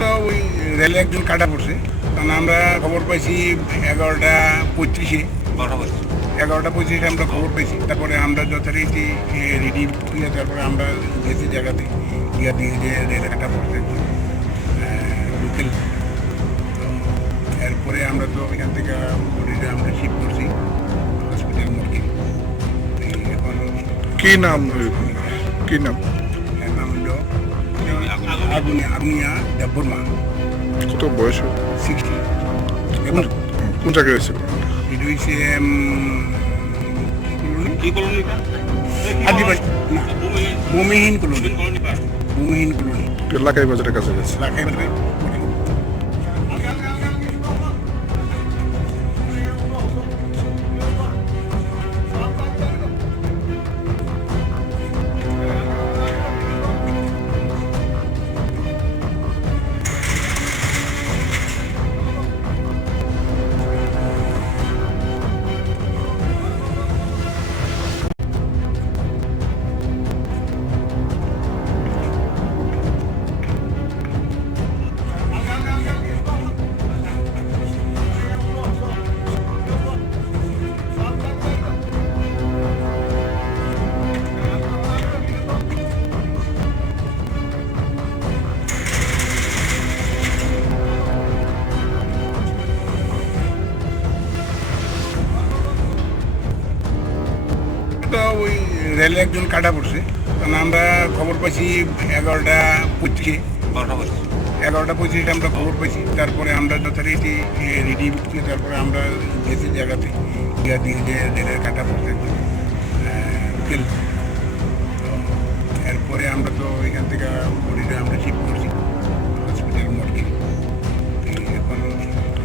তো ওই রেলে একজন কাটা পড়ছে, কারণ আমরা খবর পাইছি 11:35-এ 11:35 আমরা খবর পেয়েছি। তারপরে আমরা যথারীতি রেডি হয়ে তারপরে আমরা গেছি জায়গাতে গিয়া দিয়ে যে রেলে কাটা পড়ছে লোকাল। এরপরে আমরা তো এখান থেকে বডিটা আমরা শিফট করছি হসপিটাল মোড়কে। এখন কি নাম কি নাম এর নাম হলো আগুনিয়া দেববর্মা, কত বয়স 60। কোন জায়গায় হয়েছে? এটা হচ্ছে আদিবাসী না, ভূমিহীন কলোনি। ভূমিহীন কলোনি লাকাই বাজারের কাছে গেছে। লাখাই বাজারের পরে। তো ওই রেলে একজন কাটা পড়ছে, কারণ আমরা খবর পাইছি 11:25-এ 11:25 আমরা খবর পাইছি। তারপরে আমরা যথারীতি রেডি হয়ে তারপরে আমরা গেছি জায়গাতে গিয়া দিয়ে যে রেলের কাটা পড়ছে লোকাল। এরপরে আমরা তো এখান থেকে বডিটা আমরা শিফট করছি হসপিটাল মোড়কে। এখন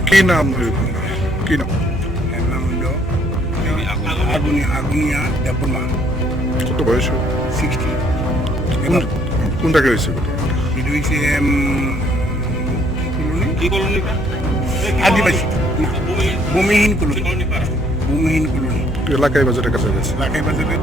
কি নাম কি নাম এর নাম হলো আগুনিয়া দেববর্মা, কত বয়স 60। কোন জায়গায় হয়েছে? এটা হচ্ছে আদিবাসী না, ভূমিহীন কলোনি। ভূমিহীন কলোনি লাকাই বাজারের কাছে গেছে। লাখাই বাজারের